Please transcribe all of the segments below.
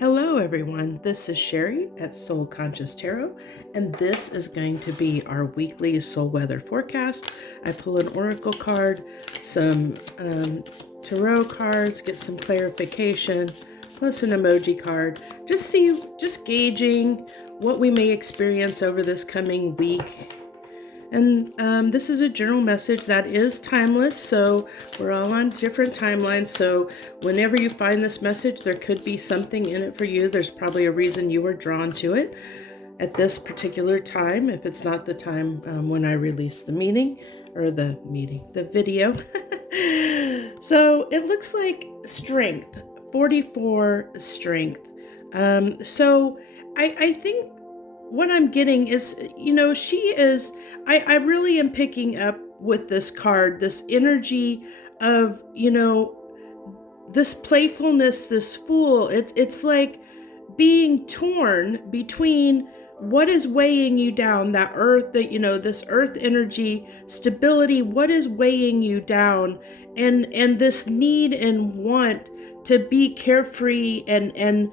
Hello, everyone. This is Sherry at Soul Conscious Tarot, and this is going to be our weekly soul weather forecast. I pull an oracle card, some tarot cards, get some clarification, plus an emoji card. Just gauging what we may experience over this coming week. And this is a general message that is timeless, so we're all on different timelines. So whenever you find this message, there could be something in it for you. There's probably a reason you were drawn to it at this particular time, if it's not the time when I release the the video. So it looks like strength, 44 strength. So I think what I'm getting is, I really am picking up with this card, this energy of, this playfulness, this fool. It's like being torn between what is weighing you down, that earth, this earth energy, stability, what is weighing you down, and this need and want to be carefree and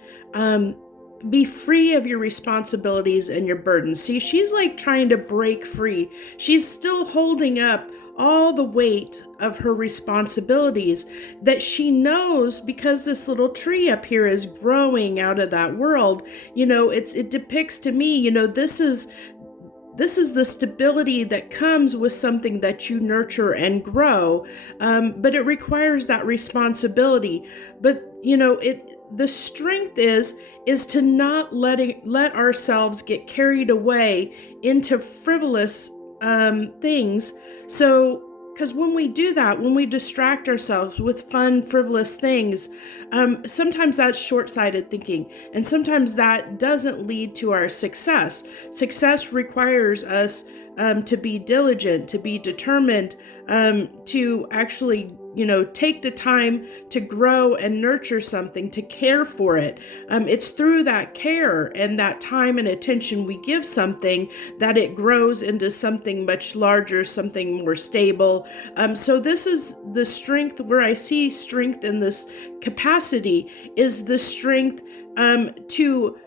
be free of your responsibilities and your burdens. See, she's like trying to break free. She's still holding up all the weight of her responsibilities that she knows, because this little tree up here is growing out of that world. It depicts to me, this is the stability that comes with something that you nurture and grow, but it requires that responsibility. But the strength is to not let ourselves get carried away into frivolous things. So, because when we do that, when we distract ourselves with fun, frivolous things, sometimes that's short-sighted thinking, and sometimes that doesn't lead to our success. Success requires us to be diligent, to be determined, to actually take the time to grow and nurture something, to care for it. It's through that care and that time and attention we give something that it grows into something much larger, something more stable. So this is the strength, where I see strength in this capacity, is the strength to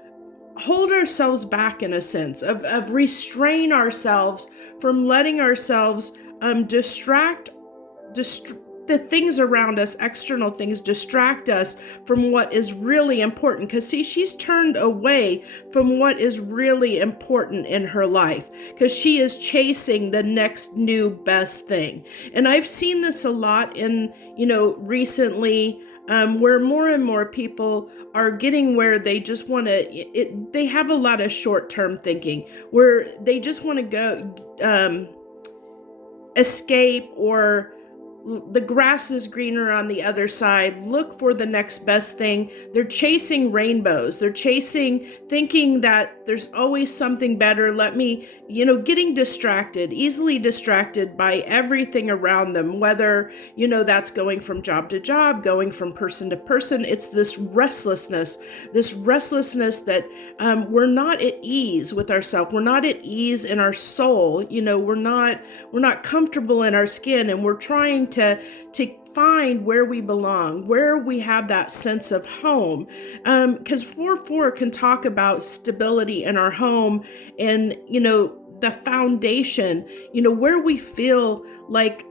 hold ourselves back, in a sense of restrain ourselves from letting ourselves distract the things around us, external things, distract us from what is really important. Because see, she's turned away from what is really important in her life, because she is chasing the next new best thing. And I've seen this a lot in, recently, where more and more people are getting where they just want to, they have a lot of short-term thinking, where they just want to go escape, or the grass is greener on the other side, look for the next best thing. They're chasing rainbows. They're thinking that there's always something better. Getting distracted, easily distracted by everything around them, whether, that's going from job to job, going from person to person. It's this restlessness that we're not at ease with ourselves. We're not at ease in our soul. We're not comfortable in our skin, and we're trying to find where we belong, where we have that sense of home. Because 4-4 can talk about stability in our home, and, the foundation, where we feel like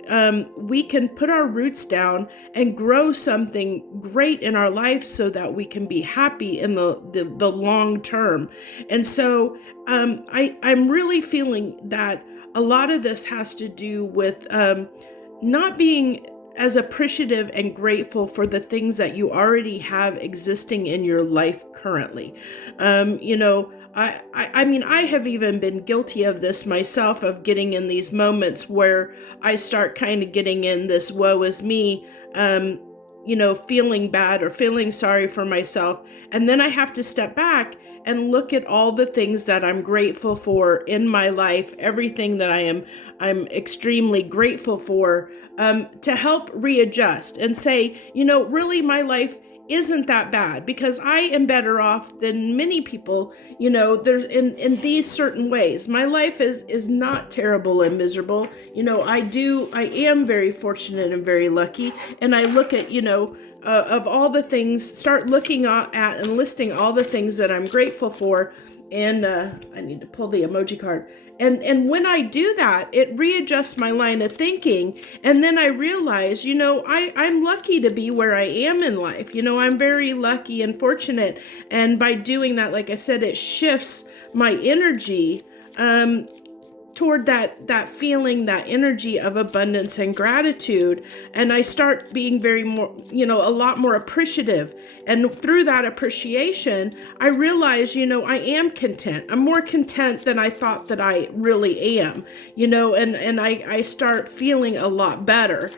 we can put our roots down and grow something great in our life, so that we can be happy in the long term. And so I'm really feeling that a lot of this has to do with not being as appreciative and grateful for the things that you already have existing in your life currently. I have even been guilty of this myself, of getting in these moments where I start kind of getting in this woe is me, feeling bad or feeling sorry for myself. And then I have to step back and look at all the things that I'm grateful for in my life, everything that I'm extremely grateful for, to help readjust and say, really, my life isn't that bad, because I am better off than many people, you know, there's in these certain ways. My life is not terrible and miserable. You know, I am very fortunate and very lucky. And I look at, you know, of all the things, start looking at and listing all the things that I'm grateful for. And I need to pull the emoji card. And when I do that, it readjusts my line of thinking. And then I realize, you know, I'm lucky to be where I am in life. You know, I'm very lucky and fortunate. And by doing that, like I said, it shifts my energy toward that feeling, that energy of abundance and gratitude. And I start being very more, you know, a lot more appreciative. And through that appreciation, I realize, you know, I am content. I'm more content than I thought that I really am, you know, and I start feeling a lot better.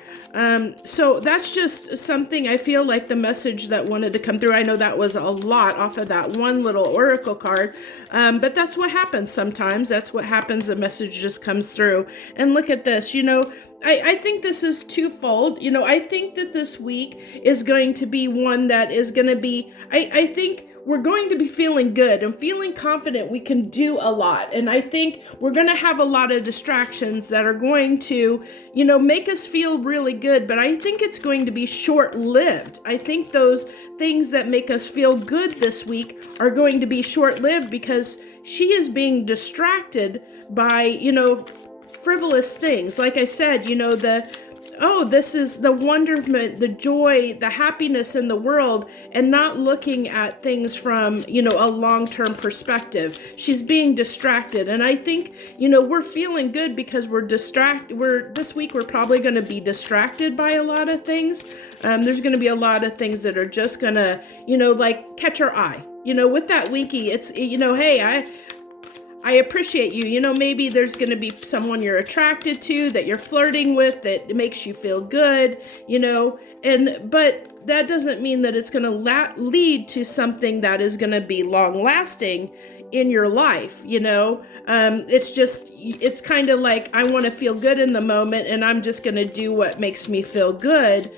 So that's just something I feel like the message that wanted to come through. I know that was a lot off of that one little oracle card, but that's what happens sometimes. That's what happens. The message just comes through. And look at this, you know, I think this is twofold. You know, I think that this week is going to be one that is going to be, I think we're going to be feeling good and feeling confident we can do a lot. And I think we're going to have a lot of distractions that are going to, you know, make us feel really good. But I think it's going to be short-lived. I think those things that make us feel good this week are going to be short-lived, because she is being distracted by, you know, frivolous things. Like I said, you know, this is the wonderment, the joy, the happiness in the world, and not looking at things from, you know, a long-term perspective. She's being distracted. And I think, you know, we're feeling good because we're distracted. This week, we're probably going to be distracted by a lot of things. There's going to be a lot of things that are just going to, you know, like catch our eye. You know, with that winky, it's, you know, hey, I appreciate you. You know, maybe there's going to be someone you're attracted to, that you're flirting with, that makes you feel good, you know, but that doesn't mean that it's going to lead to something that is going to be long lasting in your life. You know, it's kind of like, I want to feel good in the moment, and I'm just going to do what makes me feel good,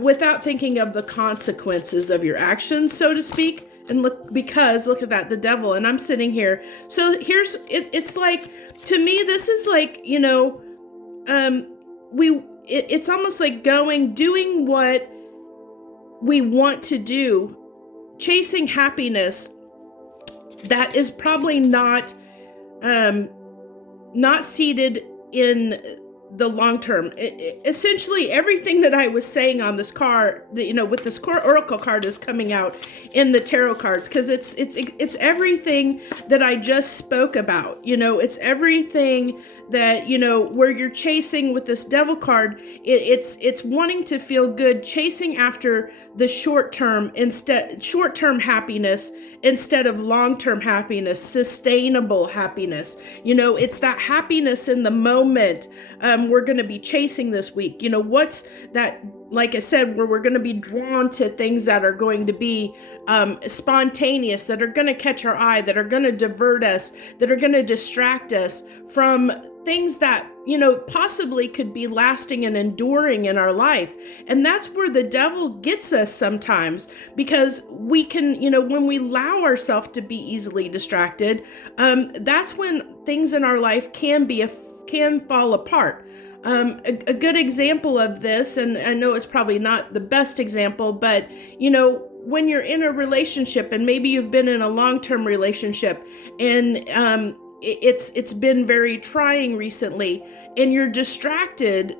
without thinking of the consequences of your actions, so to speak. And look at that, the devil, and I'm sitting here. So here's, it's like, to me, this is like, you know, it's almost like doing what we want to do, chasing happiness that is probably not seated in the long term. Essentially, everything that I was saying on this card, you know, with this oracle card, is coming out in the tarot cards, because it's everything that I just spoke about. You know, it's everything that, you know, where you're chasing with this devil card. It's wanting to feel good, chasing after the short-term happiness instead of long-term happiness, sustainable happiness. You know, it's that happiness in the moment we're going to be chasing this week. You know, what's that, like I said, where we're going to be drawn to things that are going to be spontaneous, that are going to catch our eye, that are going to divert us, that are going to distract us from things that, you know, possibly could be lasting and enduring in our life. And that's where the devil gets us sometimes, because we can, you know, when we allow ourselves to be easily distracted, that's when things in our life can fall apart. A good example of this, and I know it's probably not the best example, but, you know, when you're in a relationship, and maybe you've been in a long-term relationship, and it's been very trying recently, and you're distracted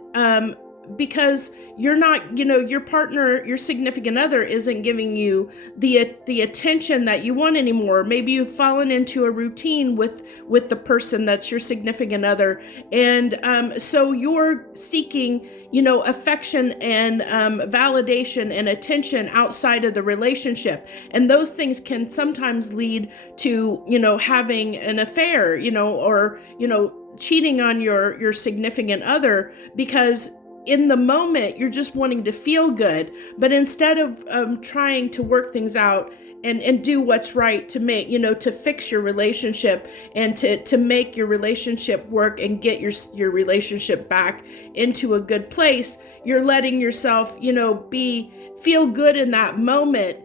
because you're not, you know, your partner, your significant other isn't giving you the attention that you want anymore. Maybe you've fallen into a routine with the person that's your significant other, and so you're seeking, you know, affection and validation and attention outside of the relationship, and those things can sometimes lead to, you know, having an affair, you know, or, you know, cheating on your significant other, because in the moment you're just wanting to feel good. But instead of trying to work things out and do what's right to make, to fix your relationship and to make your relationship work and get your relationship back into a good place. You're letting yourself, feel good in that moment,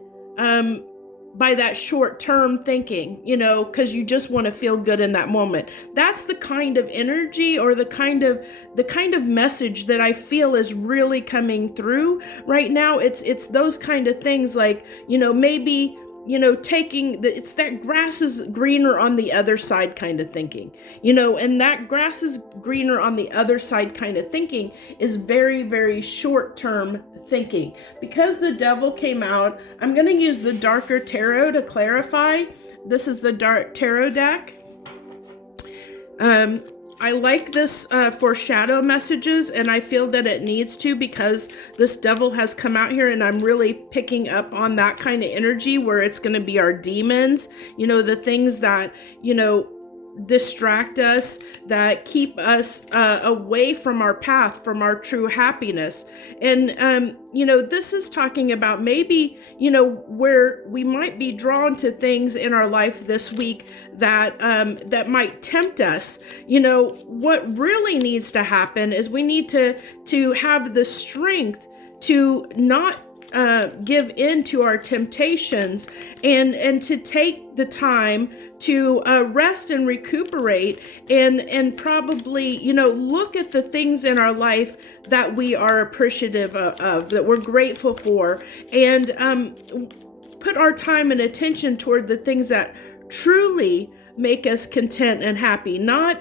by that short-term thinking, because you just want to feel good in that moment. That's the kind of energy or the kind of message that I feel is really coming through right now. It's those kind of things, like, maybe, it's that grass is greener on the other side kind of thinking, and that grass is greener on the other side kind of thinking is very, very short-term thinking. Because the devil came out, I'm going to use the darker tarot to clarify. This is the dark tarot deck. I like this for shadow messages, and I feel that it needs to, because this devil has come out here, and I'm really picking up on that kind of energy where it's going to be our demons, the things that, distract us, that keep us away from our path, from our true happiness. And this is talking about maybe, where we might be drawn to things in our life this week that that might tempt us. What really needs to happen is we need to have the strength to not give in to our temptations, and to take the time to rest and recuperate, and probably, look at the things in our life that we are appreciative of, that we're grateful for, and put our time and attention toward the things that truly make us content and happy, not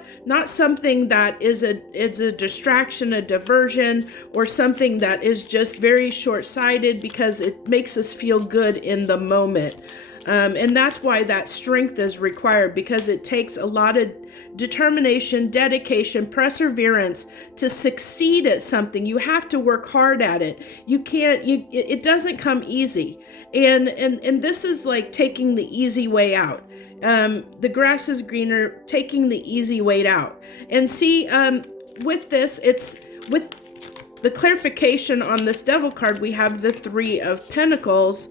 something that is a distraction, a diversion, or something that is just very short-sighted because it makes us feel good in the moment. And that's why that strength is required, because it takes a lot of determination, dedication, perseverance to succeed at something. You have to work hard at it. It doesn't come easy. And this is like taking the easy way out. The grass is greener, taking the easy way out. And see, with this, it's with the clarification on this devil card, we have the 3 of Pentacles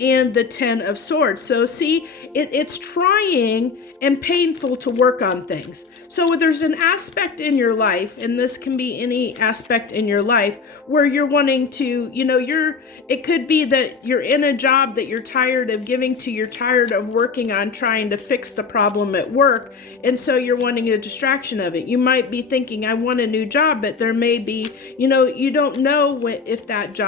and the 10 of Swords. So see, it's trying and painful to work on things. So there's an aspect in your life, and this can be any aspect in your life, where you're wanting to, it could be that you're in a job that you're tired of you're tired of working on trying to fix the problem at work, and so you're wanting a distraction of it. You might be thinking, I want a new job, but there may be, you don't know if that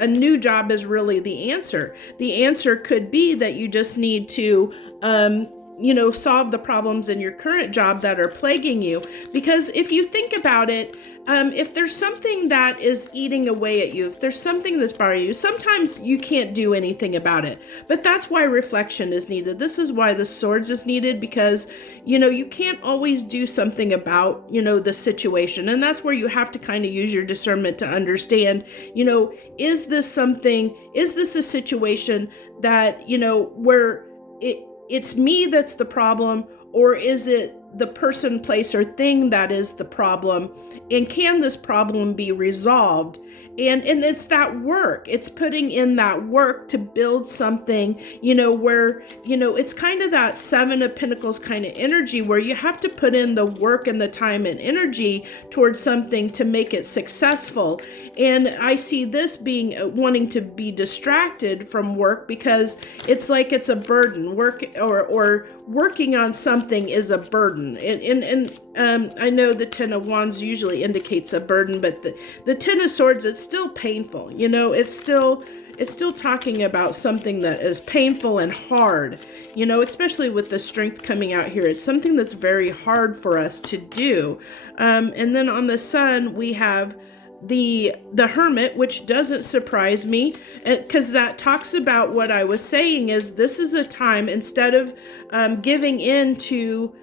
a new job is really the answer. The answer could be that you just need to, solve the problems in your current job that are plaguing you. Because if you think about it, if there's something that is eating away at you, if there's something that's bothering you, sometimes you can't do anything about it. But that's why reflection is needed. This is why the Swords is needed, because, you can't always do something about, the situation. And that's where you have to kind of use your discernment to understand, is this a situation that, where it's me that's the problem, or is it the person, place, or thing that is the problem? And can this problem be resolved? And it's that work. It's putting in that work to build something, where, it's kind of that 7 of Pentacles kind of energy, where you have to put in the work and the time and energy towards something to make it successful. And I see this being wanting to be distracted from work, because it's like it's a burden. Work or working on something is a burden. And I know the 10 of Wands usually indicates a burden, but the 10 of Swords, it's still painful. It's still talking about something that is painful and hard, especially with the strength coming out here. It's something that's very hard for us to do. And then on the Sun, we have the Hermit, which doesn't surprise me, because that talks about what I was saying, is this is a time, instead of giving in to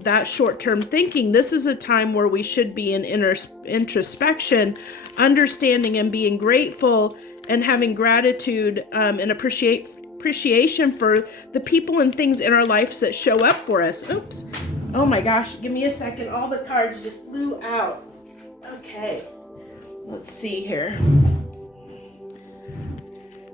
that short-term thinking, this is a time where we should be in introspection, understanding and being grateful, and having gratitude and appreciation for the people and things in our lives that show up for us. Oops. Oh my gosh, give me a second. All the cards just flew out. Okay. Let's see here.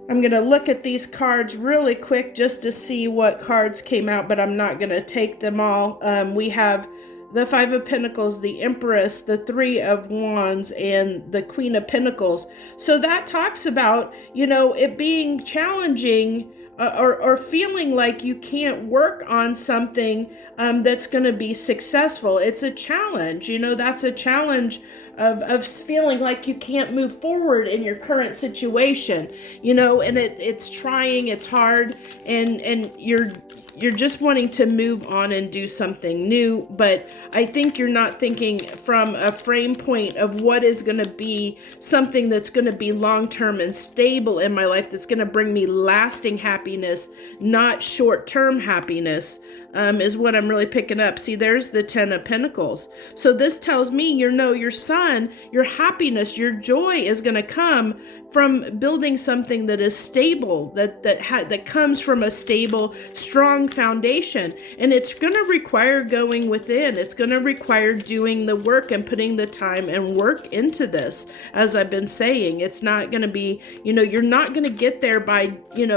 I'm going to look at these cards really quick just to see what cards came out, but I'm not going to take them all. We have the Five of Pentacles, the Empress, the Three of Wands, and the Queen of Pentacles. So that talks about, it being challenging, or feeling like you can't work on something that's going to be successful. It's a challenge. That's a challenge of feeling like you can't move forward in your current situation, and it's trying, it's hard, and you're just wanting to move on and do something new. But I think you're not thinking from a frame point of what is going to be something that's going to be long-term and stable in my life, that's going to bring me lasting happiness, not short-term happiness, is what I'm really picking up. See, there's the Ten of Pentacles. So this tells me, your son, your happiness, your joy is going to come from building something that is stable, that comes from a stable, strong foundation. And it's going to require going within. It's going to require doing the work and putting the time and work into this. As I've been saying, it's not going to be, you're not going to get there by,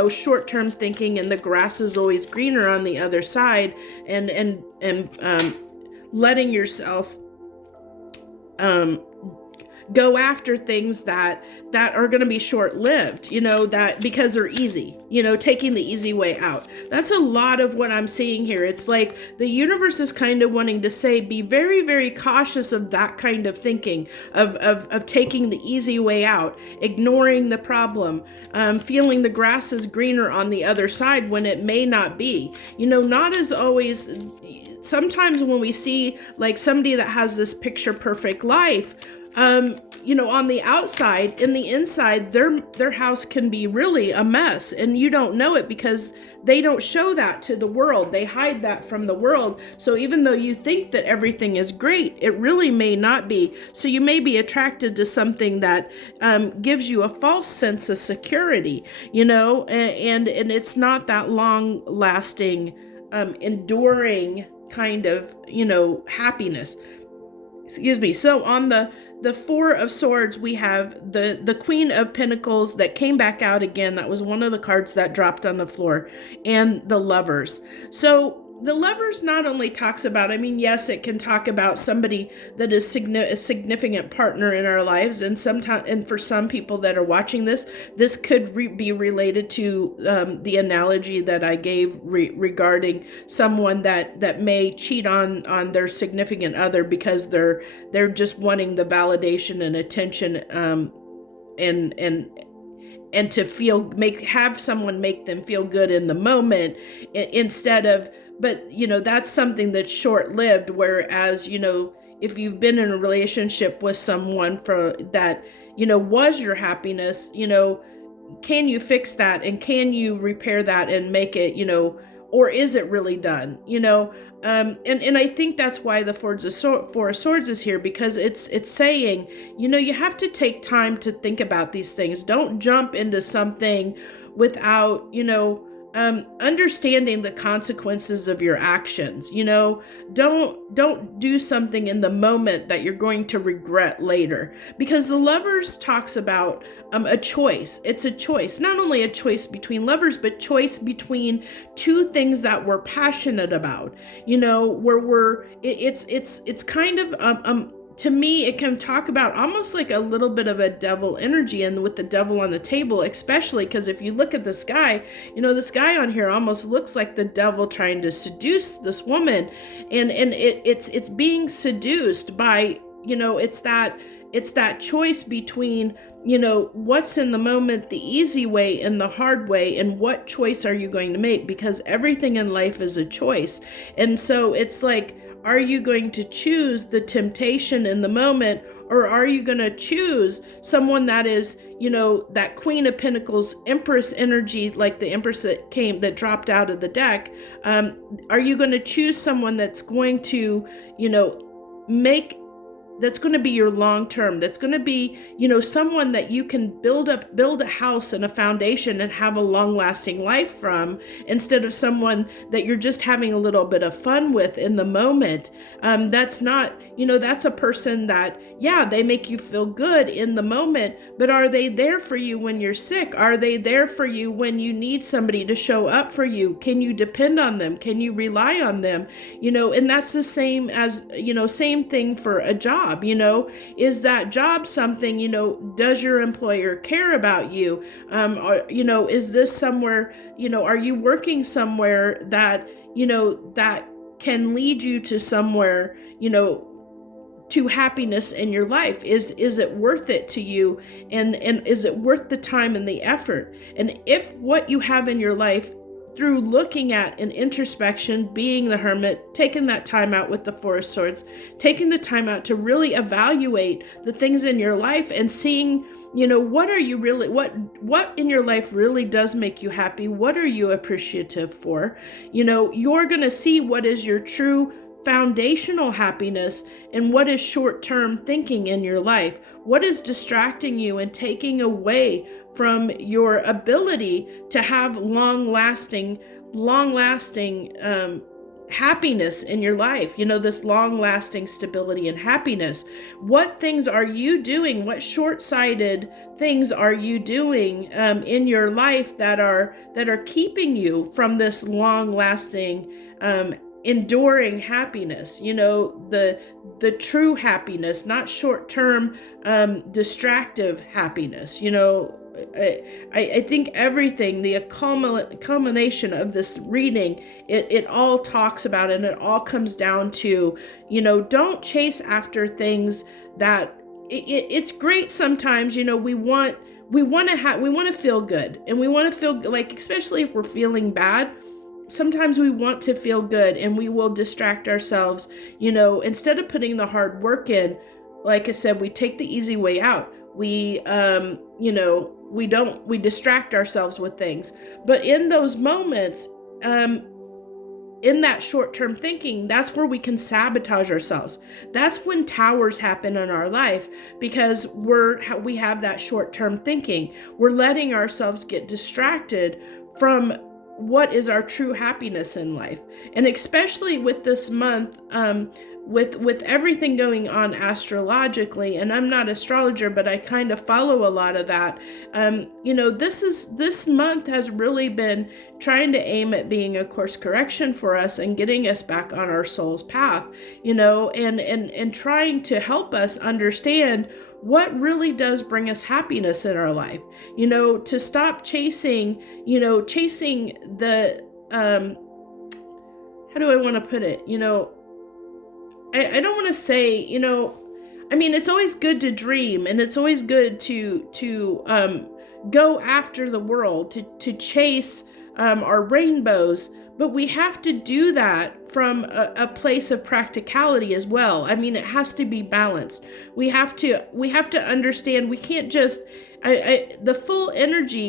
short-term thinking and the grass is always greener on the other side, and letting yourself go after things that are going to be short-lived, that because they're easy, taking the easy way out. That's a lot of what I'm seeing here. It's like the universe is kind of wanting to say, be very, very cautious of that kind of thinking, of taking the easy way out, ignoring the problem, feeling the grass is greener on the other side when it may not be. Not as always. Sometimes when we see like somebody that has this picture perfect life, on the outside, in the inside, their house can be really a mess, and you don't know it because they don't show that to the world. They hide that from the world. So even though you think that everything is great, it really may not be. So you may be attracted to something that gives you a false sense of security, and it's not that long lasting, enduring kind of, happiness. Excuse me. So on the Four of Swords, we have the Queen of Pentacles that came back out again. That was one of the cards that dropped on the floor, and the Lovers. So the Lovers not only talks about, yes, it can talk about somebody that is a significant partner in our lives, and for some people that are watching this could be related to the analogy that I gave regarding someone that may cheat on their significant other because they're just wanting the validation and attention, and to have someone make them feel good in the moment, instead of. But, that's something that's short-lived, whereas, if you've been in a relationship with someone that was your happiness, can you fix that, and can you repair that and make it, or is it really done, and I think that's why the Four of Swords is here, because it's saying, you have to take time to think about these things. Don't jump into something without, understanding the consequences of your actions. Don't do something in the moment that you're going to regret later, because the Lovers talks about a choice. It's a choice, not only a choice between lovers, but choice between two things that we're passionate about, where it's kind of to me, it can talk about almost like a little bit of a devil energy, and with the devil on the table, especially because if you look at this guy, this guy on here almost looks like the devil trying to seduce this woman, and it's being seduced by, it's that choice between, what's in the moment, the easy way and the hard way, and what choice are you going to make, because everything in life is a choice. And so it's like, are you going to choose the temptation in the moment, or are you going to choose someone that is, that Queen of Pentacles, Empress energy, like the Empress that dropped out of the deck? Are you going to choose someone that's going to, make that's going to be your long term, that's going to be, someone that you can build a house and a foundation and have a long lasting life from, instead of someone that you're just having a little bit of fun with in the moment. That's not, that's a person that, yeah, they make you feel good in the moment, but are they there for you when you're sick? Are they there for you when you need somebody to show up for you? Can you depend on them? Can you rely on them? And that's the same as, same thing for a job. Is that job something, does your employer care about you? Is this somewhere, are you working somewhere that, that can lead you to somewhere, to happiness in your life? Is it worth it to you? And is it worth the time and the effort? And if what you have in your life, through looking at an introspection, being the hermit, taking that time out with the Four of Swords, taking the time out to really evaluate the things in your life and seeing, what are you really, what in your life really does make you happy? What are you appreciative for? You're going to see what is your true foundational happiness and what is short-term thinking in your life. What is distracting you and taking away from your ability to have long-lasting happiness in your life, this long-lasting stability and happiness. What things are you doing? What short-sighted things are you doing in your life that are keeping you from this long-lasting enduring happiness, the true happiness, not short-term distractive happiness? I think everything, the culmination of this reading, it all talks about it, and it all comes down to, don't chase after things that it's great sometimes, we want to feel good, and we want to feel like, especially if we're feeling bad, sometimes we want to feel good, and we will distract ourselves, instead of putting the hard work in. Like I said, we take the easy way out. We we distract ourselves with things. But in those moments, in that short-term thinking, that's where we can sabotage ourselves. That's when towers happen in our life, because we have that short-term thinking. We're letting ourselves get distracted from what is our true happiness in life. And especially with this month, with everything going on astrologically, and I'm not an astrologer, but I kind of follow a lot of that. This month has really been trying to aim at being a course correction for us and getting us back on our soul's path, and trying to help us understand what really does bring us happiness in our life, to stop chasing the, how do I want to put it? I don't want to say, it's always good to dream, and it's always good to go after the world, to chase our rainbows, but we have to do that from a place of practicality as well. It has to be balanced. We have to understand, we can't just, the full energy,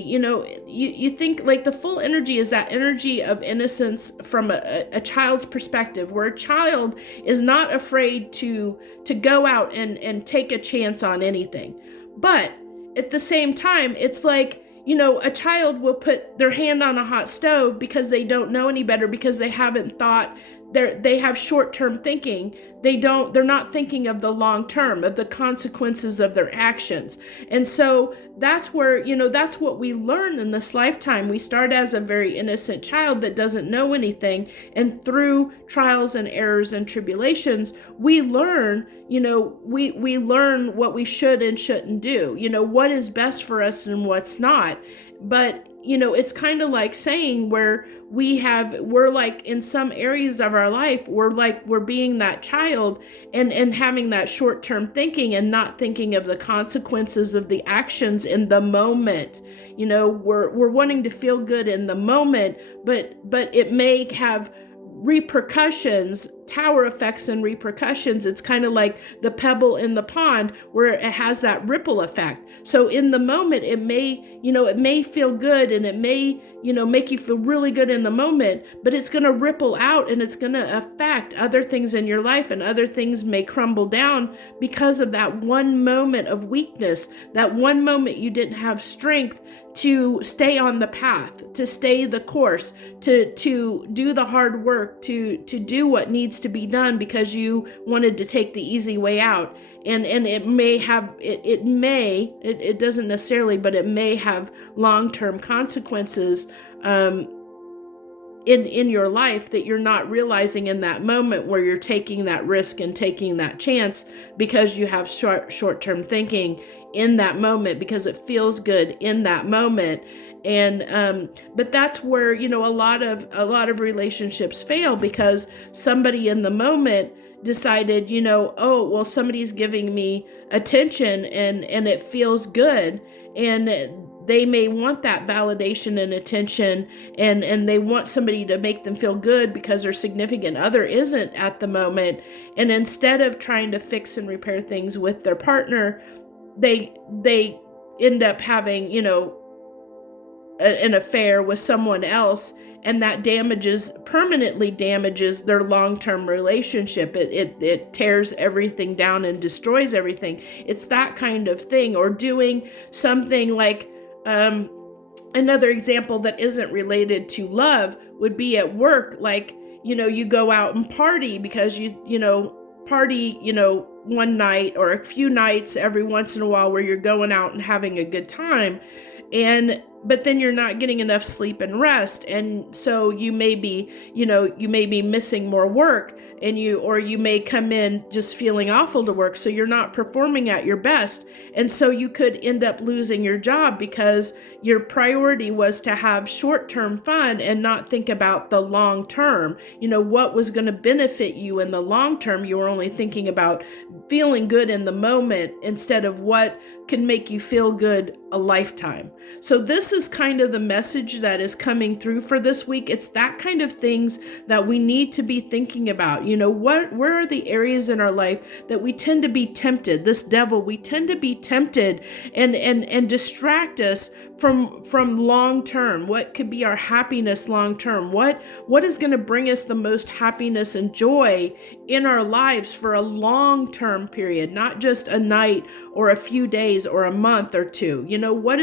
you think like the full energy is that energy of innocence from a child's perspective, where a child is not afraid to go out and take a chance on anything. But at the same time, it's like, a child will put their hand on a hot stove because they don't know any better, because they haven't thought, they have short-term thinking. They're not thinking of the long term, of the consequences of their actions. And so that's where, that's what we learn in this lifetime. We start as a very innocent child that doesn't know anything. And through trials and errors and tribulations, we learn, we learn what we should and shouldn't do, what is best for us and what's not. But it's kind of like saying where we're like in some areas of our life, we're being that child and having that short-term thinking and not thinking of the consequences of the actions in the moment. We're wanting to feel good in the moment, but it may have repercussions, tower effects and repercussions. It's kind of like the pebble in the pond where it has that ripple effect. So in the moment, it may feel good, and it may, make you feel really good in the moment, but it's going to ripple out, and it's going to affect other things in your life, and other things may crumble down because of that one moment of weakness, that one moment you didn't have strength to stay on the path, to stay the course, to do the hard work, to do what needs to be done because you wanted to take the easy way out. And it may have, it doesn't necessarily, but it may have long-term consequences in your life that you're not realizing in that moment where you're taking that risk and taking that chance because you have short-term thinking in that moment, because it feels good in that moment. And but that's where, a lot of relationships fail, because somebody in the moment decided, oh, well, somebody's giving me attention and it feels good, and they may want that validation and attention, and they want somebody to make them feel good because their significant other isn't at the moment. And instead of trying to fix and repair things with their partner, they end up having, an affair with someone else, and that permanently damages their long-term relationship. It tears everything down and destroys everything. It's that kind of thing. Or doing something like, another example that isn't related to love would be at work. Like, you go out and party because party, one night or a few nights every once in a while where you're going out and having a good time. But then you're not getting enough sleep and rest. And so you may be missing more work, or you may come in just feeling awful to work. So you're not performing at your best. And so you could end up losing your job because your priority was to have short-term fun and not think about the long term. What was going to benefit you in the long term. You were only thinking about feeling good in the moment instead of what can make you feel good a lifetime. So this is kind of the message that is coming through for this week. It's that kind of things that we need to be thinking about. Where are the areas in our life that we tend to be tempted? This devil, we tend to be tempted and distract us from long term. What could be our happiness long term? What is going to bring us the most happiness and joy in our lives for a long term period, not just a night or a few days or a month or two? Where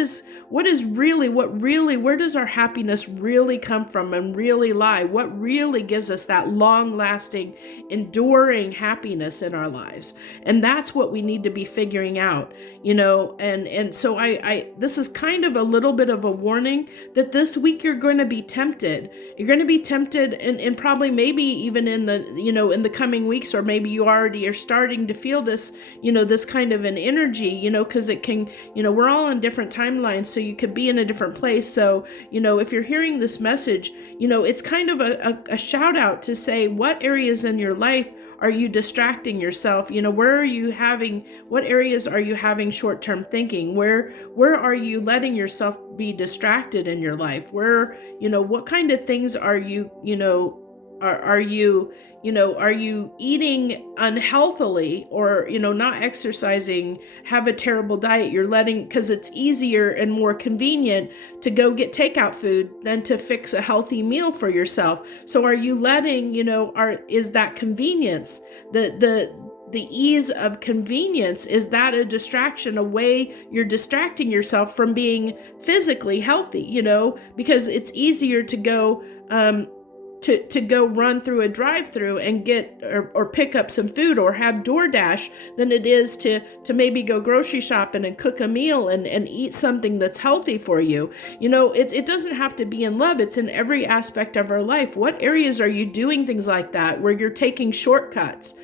does our happiness really come from and really lie? What really gives us that long lasting, enduring happiness in our lives? And that's what we need to be figuring out, and so I this is kind of a little bit of a warning that this week you're going to be tempted. You're going to be tempted, and probably maybe even in the coming weeks, or maybe you already are starting to feel this, this kind of an energy, because it can, we're all on different timelines, so you could be in a different place. So, if you're hearing this message, it's kind of a shout out to say, what areas in your life are you distracting yourself? What areas are you having short-term thinking? Where are you letting yourself be distracted in your life? What kind of things are you, are you eating unhealthily, or, not exercising, have a terrible diet? You're letting, because it's easier and more convenient to go get takeout food than to fix a healthy meal for yourself. So are you letting, is that convenience, the ease of convenience, is that a distraction, a way you're distracting yourself from being physically healthy, because it's easier to go, to go run through a drive-through and get or pick up some food or have DoorDash than it is to maybe go grocery shopping and cook a meal and eat something that's healthy for you. It doesn't have to be in love. It's in every aspect of our life. What areas are you doing things like that, where you're taking shortcuts?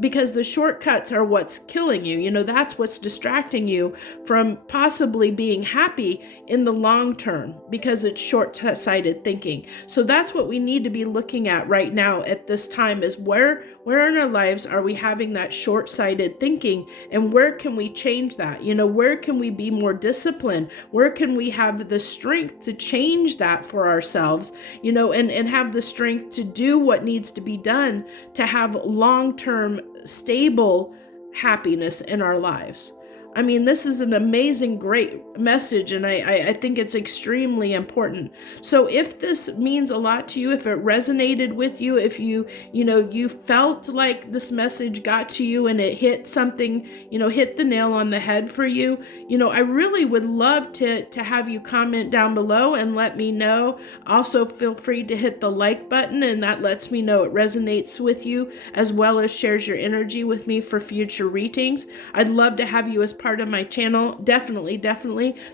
because the shortcuts are what's killing you. You know, that's what's distracting you from possibly being happy in the long term, because it's short-sighted thinking. So that's what we need to be looking at right now at this time, is where in our lives are we having that short-sighted thinking, and where can we change that? You know, where can we be more disciplined? Where can we have the strength to change that for ourselves, you know, and have the strength to do what needs to be done to have long-term stable happiness in our lives. I mean, this is an amazing, great message, and I think it's extremely important. So if this means a lot to you, if it resonated with you, if you felt like this message got to you and it hit something, hit the nail on the head for you, I really would love to have you comment down below and let me know. Also, feel free to hit the like button, and that lets me know it resonates with you, as well as shares your energy with me for future readings. I'd love to have you as part of my channel. Definitely.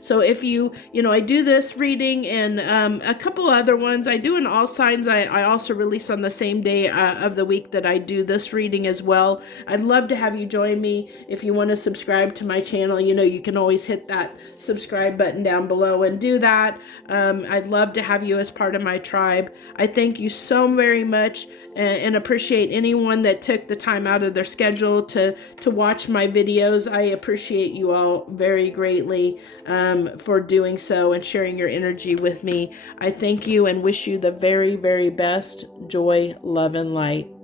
So if I do this reading and a couple other ones, I do an all signs. I also release on the same day of the week that I do this reading as well. I'd love to have you join me. If you want to subscribe to my channel, you can always hit that subscribe button down below and do that. I'd love to have you as part of my tribe. I thank you so very much and appreciate anyone that took the time out of their schedule to watch my videos. I appreciate you all very greatly for doing so and sharing your energy with me. I thank you and wish you the very, very best. Joy, love, and light.